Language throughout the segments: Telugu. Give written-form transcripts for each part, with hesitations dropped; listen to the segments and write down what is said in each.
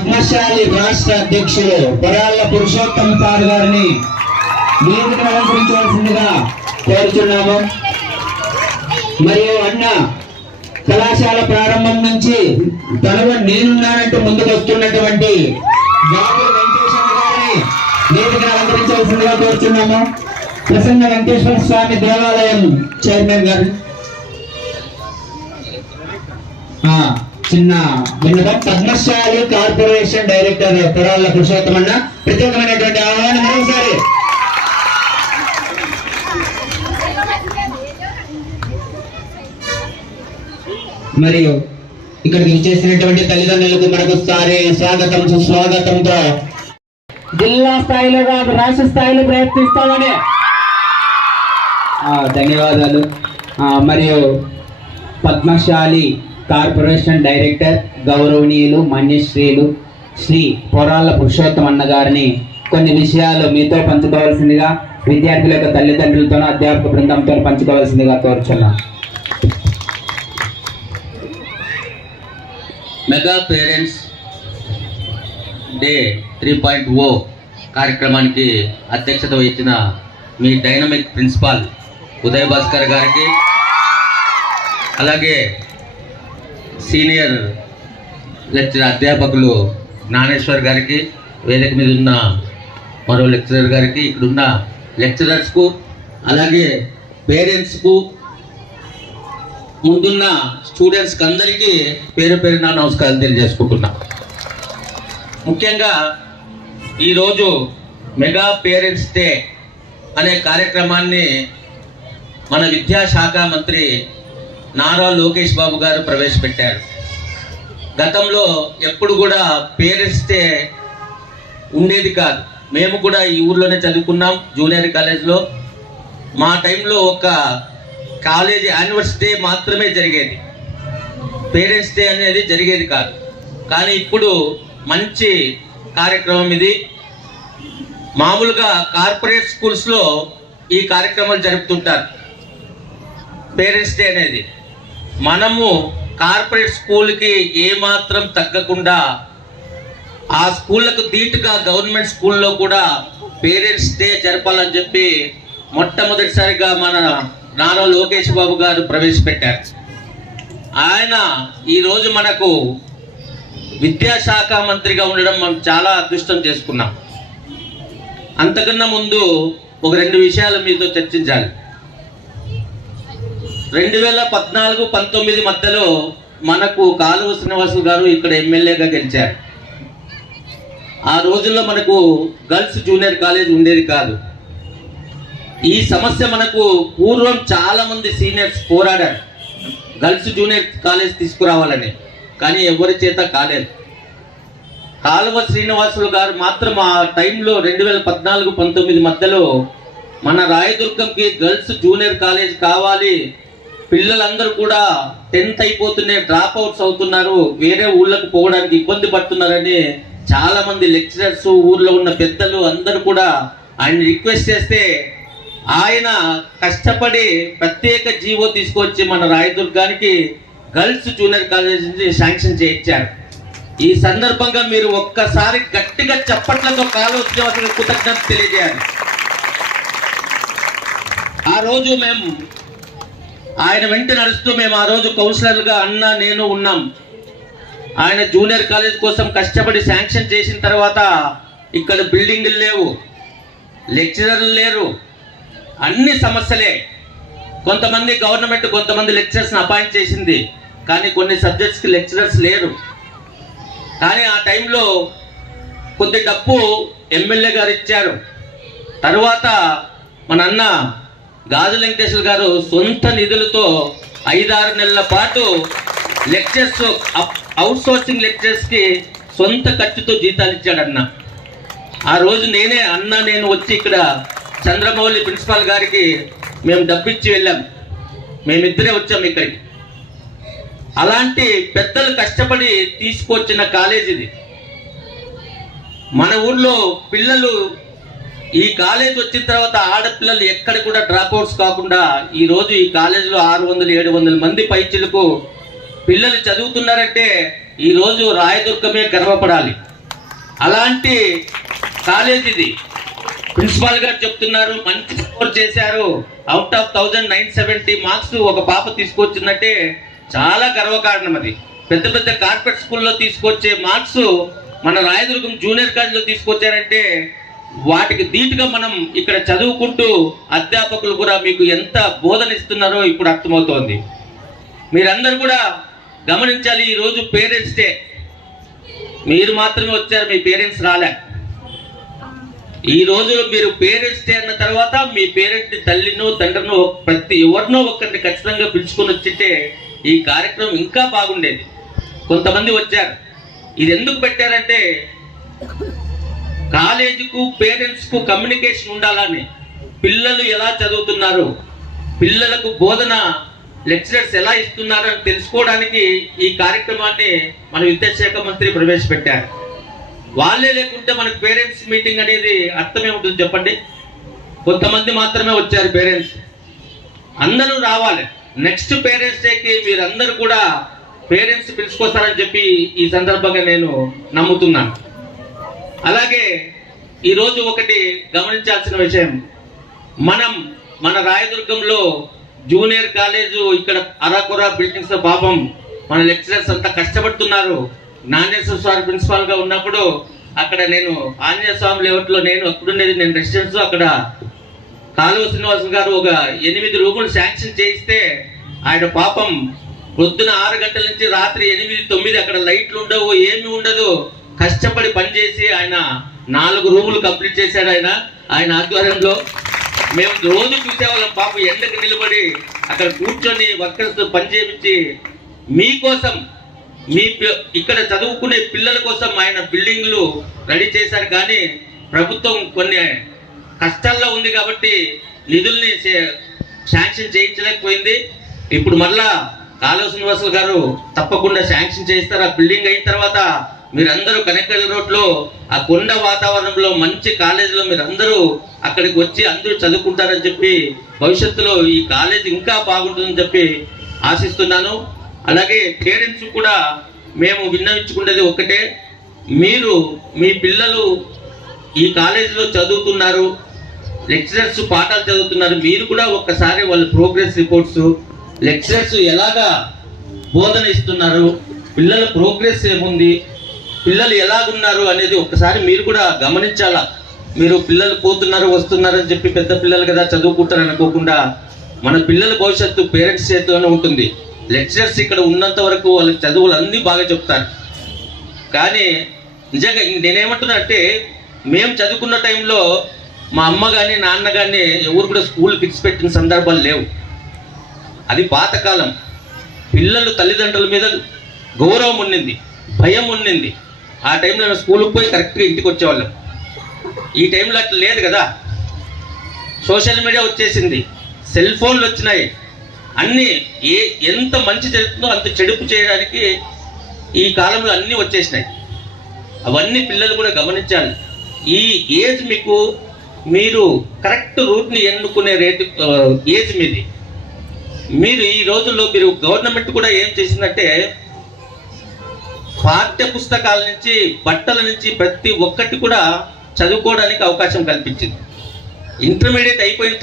పద్మశాలి రాష్ట్ర అధ్యక్షులు పొరాళ్ల పురుషోత్తమ సార్ గారిని వేదికను అలంకరించవలసిందిగా కోరుచున్నాము. మరియు అన్న కళాశాల ప్రారంభం నుంచి తనలో నేనున్నానంటూ ముందుకు వస్తున్నటువంటి బాబు వెంకటేశ్వర గారిని వేదికను అలంకరించవలసిందిగా కోరుచున్నాము. ప్రసన్న వెంకటేశ్వర స్వామి దేవాలయం చైర్మన్ గారు చిన్న విన్నపం. పద్మశాలి కార్పొరేషన్ డైరెక్టర్ పొరాళ్ల పురుషోత్తమన్న ప్రత్యేకమైనటువంటి ఆహ్వానం మరోసారి. మరియు ఇక్కడికి విచ్చేసినటువంటి తల్లిదండ్రులకు మరొకసారి స్వాగతం సుస్వాగతంతో జిల్లా స్థాయిలో కాదు రాష్ట్ర స్థాయిలో ప్రయత్నిస్తామని ధన్యవాదాలు. మరియు పద్మశాలి కార్పొరేషన్ డైరెక్టర్ గౌరవనీయులు మాన్యశ్రీలు శ్రీ పొరాళ్ల పురుషోత్తమన్న గారిని కొన్ని విషయాలు మీతో పంచుకోవాల్సిందిగా విద్యార్థుల యొక్క తల్లిదండ్రులతోనూ అధ్యాపక బృందంతో పంచుకోవాల్సిందిగా కోరుచున్నాం. మెగా పేరెంట్స్ డే 3.0 కార్యక్రమానికి అధ్యక్షత వహించిన మీ డైనమిక్ ప్రిన్సిపాల్ ఉదయ్ భాస్కర్ గారికి, అలాగే సీనియర్ లెక్చరర్ అధ్యాపకులు జ్ఞానేశ్వర్ గారికి, వేదిక మీద ఉన్న మరో లెక్చరర్ గారికి, ఇక్కడున్న లెక్చరర్స్కు, అలాగే పేరెంట్స్కు, ముందున్న స్టూడెంట్స్కి అందరికీ పేరు పేరున నమస్కారం తెలియజేసుకుంటున్నా. ముఖ్యంగా ఈరోజు మెగా పేరెంట్స్ డే అనే కార్యక్రమాన్ని మన విద్యాశాఖ మంత్రి నారా లోకేష్ బాబు గారు ప్రవేశపెట్టారు. గతంలో ఎప్పుడు కూడా పేరెంట్స్ డే ఉండేది కాదు. మేము కూడా ఈ ఊర్లోనే చదువుకున్నాం, జూనియర్ కాలేజ్లో. మా టైంలో ఒక కాలేజీ యానివర్సరీ డే మాత్రమే జరిగేది, పేరెంట్స్ డే అనేది జరిగేది కాదు. కానీ ఇప్పుడు మంచి కార్యక్రమం ఇది. మామూలుగా కార్పొరేట్ స్కూల్స్లో ఈ కార్యక్రమాలు జరుపుతుంటారు. పేరెంట్స్ డే అనేది మనము కార్పొరేట్ స్కూల్కి ఏమాత్రం తగ్గకుండా ఆ స్కూళ్ళకు ధీటుగా గవర్నమెంట్ స్కూల్లో కూడా పేరెంట్స్ డే జరపాలని చెప్పి మొట్టమొదటిసారిగా మన నారా లోకేష్ బాబు గారు ప్రవేశపెట్టారు. ఆయన ఈరోజు మనకు విద్యాశాఖ మంత్రిగా ఉండడం మనం చాలా అదృష్టం చేసుకున్నాం. అంతకన్నా ముందు ఒక 2 విషయాలు మీతో చర్చించాలి. 2014-19 మధ్యలో మనకు కాలువ శ్రీనివాసులు గారు ఇక్కడ ఎమ్మెల్యేగా గెలిచారు. ఆ రోజుల్లో మనకు గర్ల్స్ జూనియర్ కాలేజ్ ఉండేది కాదు. ఈ సమస్య మనకు పూర్వం చాలా మంది సీనియర్స్ పోరాడారు గర్ల్స్ జూనియర్ కాలేజ్ తీసుకురావాలని, కానీ ఎవరి చేత కాలేదు. కాలువ శ్రీనివాసులు గారు మాత్రం ఆ టైంలో 2014-19 మధ్యలో మన రాయదుర్గంకి గర్ల్స్ జూనియర్ కాలేజ్ కావాలి, పిల్లలందరూ కూడా 10th అయిపోతూనే డ్రాప్ అవుట్స్ అవుతున్నారు, వేరే ఊళ్ళకు పోవడానికి ఇబ్బంది పడుతున్నారని చాలా మంది లెక్చరర్స్, ఊర్లో ఉన్న పెద్దలు అందరూ కూడా ఆయన రిక్వెస్ట్ చేస్తే ఆయన కష్టపడి ప్రత్యేక జీవో తీసుకొచ్చి మన రాయదుర్గానికి గర్ల్స్ జూనియర్ కాలేజ్ నుంచి శాంక్షన్ చేయించారు. ఈ సందర్భంగా మీరు ఒక్కసారి గట్టిగా చప్పట్లతో కాలువ శ్రీనివాసులకు కృతజ్ఞత తెలియజేయాలి. ఆ రోజు మేము ఆయన వెంట నడుస్తూ మేము ఆ రోజు కౌన్సిలర్గా అన్న నేను ఉన్నాం. ఆయన జూనియర్ కాలేజ్ కోసం కష్టపడి శాంక్షన్ చేసిన తర్వాత ఇక్కడ బిల్డింగ్లు లేవు, లెక్చరర్లు లేరు, అన్ని సమస్యలే. కొంతమంది గవర్నమెంట్ కొంతమంది లెక్చరర్స్ని అపాయింట్ చేసింది, కానీ కొన్ని సబ్జెక్ట్స్కి లెక్చరర్స్ లేరు. కానీ ఆ టైంలో కొద్ది డబ్బు ఎమ్మెల్యే గారు ఇచ్చారు. తర్వాత మన అన్న గాజు వెంకటేశ్వర గారు సొంత నిధులతో 5-6 నెలల పాటు లెక్చర్స్, అవుట్ సోర్సింగ్ లెక్చర్స్కి సొంత ఖర్చుతో జీతాలు ఇచ్చాడన్న. ఆ రోజు నేను వచ్చి ఇక్కడ చంద్రమౌళి ప్రిన్సిపాల్ గారికి మేము డబ్బిచ్చి వెళ్ళాం, మేమిద్దరే వచ్చాం ఇక్కడికి. అలాంటి పెద్దలు కష్టపడి తీసుకొచ్చిన కాలేజ్ ఇది. మన ఊర్లో పిల్లలు ఈ కాలేజ్ వచ్చిన తర్వాత ఆడపిల్లలు ఎక్కడ కూడా డ్రాప్ అవుట్స్ కాకుండా ఈరోజు ఈ కాలేజీలో 600-700 మంది పైచిలకు పిల్లలు చదువుతున్నారంటే ఈరోజు రాయదుర్గమే గర్వపడాలి. అలాంటి కాలేజ్ ఇది. ప్రిన్సిపాల్ గారు చెప్తున్నారు మంచి స్కోర్ చేశారు, అవుట్ ఆఫ్ 1970 మార్క్స్ ఒక పాప తీసుకొచ్చిందంటే చాలా గర్వకారణం. అది పెద్ద పెద్ద కార్పొరేట్ స్కూల్లో తీసుకొచ్చే మార్క్స్ మన రాయదుర్గం జూనియర్ కాలేజీలో తీసుకొచ్చారంటే వాటికి ధీటుగా మనం ఇక్కడ చదువుకుంటూ అధ్యాపకులు కూడా మీకు ఎంత బోధన ఇస్తున్నారో ఇప్పుడు అర్థమవుతోంది. మీరందరూ కూడా గమనించాలి, ఈరోజు పేరెంట్స్ డే. మీరు మాత్రమే వచ్చారు, మీ పేరెంట్స్ రాలే. ఈ రోజు మీరు పేరెంట్స్ డే అన్న తర్వాత మీ పేరెంట్ తల్లినో తండ్రినో ప్రతి ఎవరినో ఒక్కరిని ఖచ్చితంగా పిలుచుకొని వచ్చింటే ఈ కార్యక్రమం ఇంకా బాగుండేది. కొంతమంది వచ్చారు. ఇది ఎందుకు పెట్టారంటే కాలేజీకు పేరెంట్స్కు కమ్యూనికేషన్ ఉండాలని, పిల్లలు ఎలా చదువుతున్నారు, పిల్లలకు బోధన లెక్చరర్స్ ఎలా ఇస్తున్నారు అని తెలుసుకోవడానికి ఈ కార్యక్రమాన్ని మన విద్యాశాఖ మంత్రి ప్రవేశపెట్టారు. వాళ్ళే లేకుంటే మనకు పేరెంట్స్ మీటింగ్ అనేది అర్థమేముంటుంది చెప్పండి? కొంతమంది మాత్రమే వచ్చారు పేరెంట్స్, అందరూ రావాలి. నెక్స్ట్ పేరెంట్స్ డేకి మీరందరూ కూడా పేరెంట్స్ పిలుచుకొస్తారని చెప్పి ఈ సందర్భంగా నేను నమ్ముతున్నాను. అలాగే ఈరోజు ఒకటి గమనించాల్సిన విషయం, మన రాయదుర్గంలో జూనియర్ కాలేజు ఇక్కడ అరాకొరా బిల్డింగ్స్ పాపం మన లెక్చరర్స్ అంతా కష్టపడుతున్నారు. నాగేశ్వర స్వామి ప్రిన్సిపాల్ గా ఉన్నప్పుడు అక్కడ నేను ఆంజనేయ స్వామి లేఅవుట్ లో నేను రెసిడెన్స్, అక్కడ కాలువ శ్రీనివాస్ గారు ఒక 8 రూములు శాంక్షన్ చేయిస్తే ఆయన పాపం పొద్దున 6 గంటల నుంచి రాత్రి 8, 9 అక్కడ లైట్లు ఉండవు, ఏమి ఉండదు, కష్టపడి పనిచేసి ఆయన 4 రూములు కంప్లీట్ చేశాడు. ఆయన ఆధ్వర్యంలో మేము రోజు చూసేవాళ్ళం. పాపం ఎండకు నిలబడి అక్కడ కూర్చొని వర్కర్స్ పని చేయించి మీకోసం, ఇక్కడ చదువుకునే పిల్లల కోసం ఆయన బిల్డింగ్లు రెడీ చేశారు. కానీ ప్రభుత్వం కొన్ని కష్టాల్లో ఉంది కాబట్టి నిధుల్ని శాంక్షన్ చేయించలేకపోయింది. ఇప్పుడు మళ్ళా కాలువ శ్రీనివాసులు గారు తప్పకుండా శాంక్షన్ చేస్తారు. ఆ బిల్డింగ్ అయిన తర్వాత మీరందరూ కనెక్టెడ్ రోడ్లో ఆ కొండ వాతావరణంలో మంచి కాలేజీలో మీరందరూ అక్కడికి వచ్చి అందరూ చదువుకుంటారని చెప్పి భవిష్యత్తులో ఈ కాలేజ్ ఇంకా బాగుంటుందని చెప్పి ఆశిస్తున్నాను. అలాగే పేరెంట్స్ కూడా మేము విన్నవించుకునేది ఒక్కటే, మీరు మీ పిల్లలు ఈ కాలేజీలో చదువుతున్నారు, లెక్చరర్స్ పాఠాలు చదువుతున్నారు, మీరు కూడా ఒక్కసారి వాళ్ళ ప్రోగ్రెస్ రిపోర్ట్స్, లెక్చరర్స్ ఎలాగా బోధన ఇస్తున్నారు, పిల్లల ప్రోగ్రెస్ ఏముంది, పిల్లలు ఎలాగున్నారు అనేది ఒక్కసారి మీరు కూడా గమనించాలా. మీరు పిల్లలు పోతున్నారు వస్తున్నారు అని చెప్పి పెద్ద పిల్లలు కదా చదువుకుంటారు అనుకోకుండా మన పిల్లల భవిష్యత్తు పేరెంట్స్ చేతిలోనే ఉంటుంది. లెక్చరర్స్ ఇక్కడ ఉన్నంత వరకు వాళ్ళకి చదువులు అన్నీ బాగా చెప్తారు. కానీ నిజంగా నేనేమంటున్నా అంటే మేము చదువుకున్న టైంలో మా అమ్మ కానీ నాన్న కానీ ఎవరు కూడా స్కూల్ ఫిక్స్ పెట్టిన సందర్భాలు లేవు. అది పాతకాలం. పిల్లలు తల్లిదండ్రుల మీద గౌరవం ఉండింది, భయం ఉండింది. ఆ టైంలో మేము స్కూల్కి పోయి కరెక్ట్గా ఇంటికి వచ్చేవాళ్ళం. ఈ టైంలో అట్లా లేదు కదా. సోషల్ మీడియా వచ్చేసింది, సెల్ ఫోన్లు వచ్చినాయి, అన్నీ ఎంత మంచి జరుగుతుందో అంత చెడుపు చేయడానికి ఈ కాలంలో అన్నీ వచ్చేసినాయి. అవన్నీ పిల్లలు కూడా గమనించాలి. ఈ ఏజ్ మీరు కరెక్ట్ రూట్ని ఎన్నుకునే ఏజ్ మీది. మీరు ఈ రోజుల్లో గవర్నమెంట్ కూడా ఏం చేసిందంటే పాఠ్య పుస్తకాల నుంచి బట్టల నుంచి ప్రతి ఒక్కటి కూడా చదువుకోవడానికి అవకాశం కల్పించింది. ఇంటర్మీడియట్ అయిపోయిన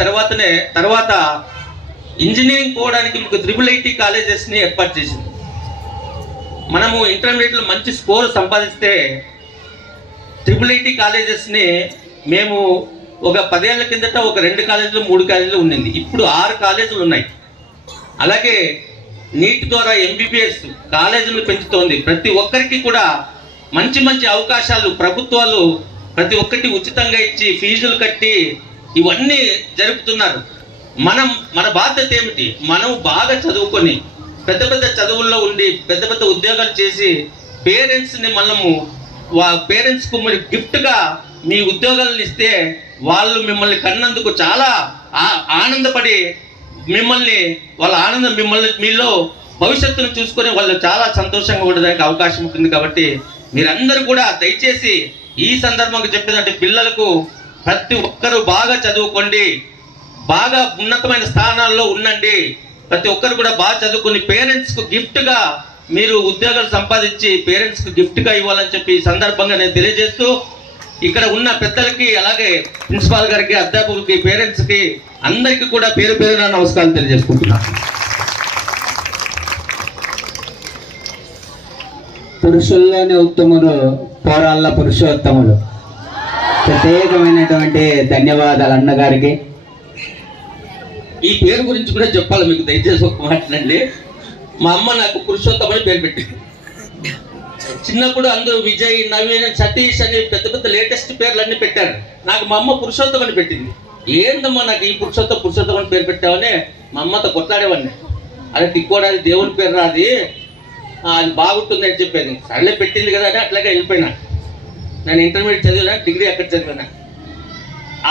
తర్వాత ఇంజనీరింగ్ పోవడానికి మీకు IIIT కాలేజెస్ని ఏర్పాటు చేసింది. మనము ఇంటర్మీడియట్లో మంచి స్కోర్ సంపాదిస్తే IIIT కాలేజెస్ని మేము ఒక 10 ఏళ్ల కిందట ఒక 2 కాలేజీలు 3 కాలేజీలు ఉండింది. ఇప్పుడు 6 కాలేజీలు ఉన్నాయి. అలాగే నీట్ ద్వారా MBBS కాలేజీలు పెంచుతోంది. ప్రతి ఒక్కరికి కూడా మంచి మంచి అవకాశాలు ప్రభుత్వాలు ప్రతి ఒక్కటి ఉచితంగా ఇచ్చి ఫీజులు కట్టి ఇవన్నీ జరుపుతున్నారు. మన బాధ్యత ఏమిటి? మనం బాగా చదువుకొని పెద్ద పెద్ద చదువుల్లో ఉండి పెద్ద పెద్ద ఉద్యోగాలు చేసి పేరెంట్స్కు మీరు గిఫ్ట్గా మీ ఉద్యోగాలను ఇస్తే వాళ్ళు మిమ్మల్ని కన్నందుకు చాలా ఆనందపడి మీలో భవిష్యత్తును చూసుకొని వాళ్ళు చాలా సంతోషంగా ఉండడానికి అవకాశం ఉంటుంది. కాబట్టి మీరందరూ కూడా దయచేసి ఈ సందర్భంగా చెప్పేదంటే పిల్లలకు ప్రతి ఒక్కరూ బాగా చదువుకోండి, బాగా ఉన్నతమైన స్థానాల్లో ఉండండి. ప్రతి ఒక్కరు కూడా బాగా చదువుకుని పేరెంట్స్కు గిఫ్ట్గా మీరు ఉద్యోగాలు సంపాదించి పేరెంట్స్కి గిఫ్ట్గా ఇవ్వాలని చెప్పి ఈ సందర్భంగా నేను తెలియజేస్తూ ఇక్కడ ఉన్న పెద్దలకి అలాగే ప్రిన్సిపాల్ గారికి అధ్యాపకులకి పేరెంట్స్కి అందరికీ కూడా పేరు పేరున నమస్కారం తెలియజేసుకుంటున్నాను. పురుషుల్లోని ఉత్తములు పోరాళ్ళ పురుషోత్తములు. ప్రత్యేకమైనటువంటి ధన్యవాదాలు అన్నగారికి. ఈ పేరు గురించి కూడా చెప్పాలి మీకు, దయచేసి ఒక మాటనండి. మా అమ్మ నాకు పురుషోత్తం అని పేరు పెట్టింది. చిన్నప్పుడు అందరూ విజయ్, నవీన్, సతీష్ అని పెద్ద పెద్ద లేటెస్ట్ పేర్లు అన్ని పెట్టారు. నాకు మా అమ్మ పురుషోత్తం అని పెట్టింది. ఏందమ్మా నాకు ఈ పురుషోత్తం అని పేరు పెట్టావని మా అమ్మతో కొట్లాడేవాడిని. అరే తిక్కోడాది దేవుని పేరు రాది, అది బాగుంటుంది అని చెప్పేది. సర్లే పెట్టింది కదా అని అట్లాగే వెళ్ళిపోయినా. నేను ఇంటర్మీడియట్ చదివినా, డిగ్రీ అక్కడ చదివినా.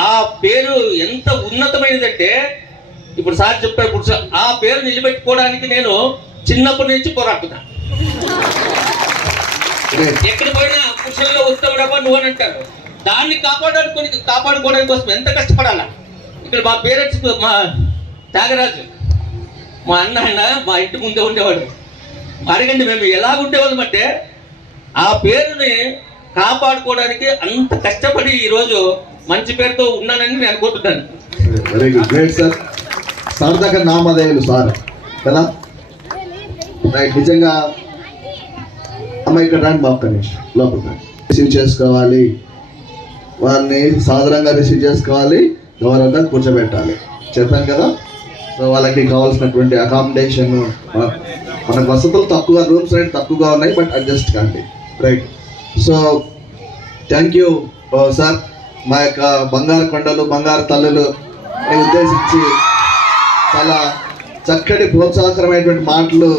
ఆ పేరు ఎంత ఉన్నతమైనదంటే ఇప్పుడు సార్ చెప్పారు ఆ పేరు నిలబెట్టుకోవడానికి నేను చిన్నప్పటి నుంచి పోరాడుతున్నా. ఎక్కడ పోయినా పురుషుల్లో ఉత్తముడబ్బా నువ్వు అని అంటారు. దాన్ని కాపాడుకోవడానికి కోసం ఎంత కష్టపడాలా. ఇక్కడ మా పేరెంట్స్, మా త్యాగరాజు మా అన్న ఆయన మా ఇంటి ముందే ఉండేవాడు. అడగండి మేము ఎలాగుండేవాళ్ళం అంటే ఆ పేరుని కాపాడుకోవడానికి అంత కష్టపడి ఈరోజు మంచి పేరుతో ఉన్నానని నేను అనుకుంటున్నాను. Very good, great sir. Sir దగ్గర నామధేయులు సార్ కదా, రైట్. నిజంగా అమ్మ ఇక్కడ రండి బాబు, కనీష్ లోపల రిసీవ్ చేసుకోవాలి, వాళ్ళని సాధారణంగా రిసీవ్ చేసుకోవాలి, గౌరవంగా కూర్చోబెట్టాలి. చెప్పాను కదా. సో వాళ్ళకి కావాల్సినటువంటి అకామిడేషన్, మనకు వసతులు తక్కువ, రూమ్స్ రేట్ తక్కువగా ఉన్నాయి, బట్ అడ్జస్ట్ కాండి. Right. So thank you sir. మా యొక్క బంగారు కొండలు, బంగారు తల్లులు ఉద్దేశించి చాలా చక్కటి ప్రోత్సాహకరమైనటువంటి మాటలు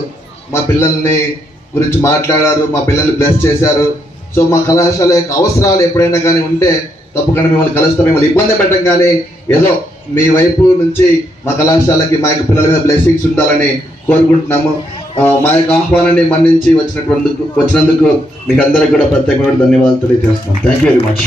మా పిల్లల్ని గురించి మాట్లాడారు, మా పిల్లల్ని బ్లెస్ చేశారు. సో మా కళాశాల యొక్క అవసరాలు ఎప్పుడైనా కానీ ఉంటే తప్పకుండా మిమ్మల్ని కలుస్తాం. మిమ్మల్ని ఇబ్బంది పెట్టం, కానీ ఏదో మీ వైపు నుంచి మా కళాశాలకి మా యొక్క పిల్లల మీద బ్లెస్సింగ్స్ ఉండాలని కోరుకుంటున్నాము. మా యొక్క ఆహ్వానాన్ని మన్నించి వచ్చినందుకు మీకు అందరికీ కూడా ప్రత్యేకమైన ధన్యవాదాలు తెలియజేస్తున్నాం. Thank you very much.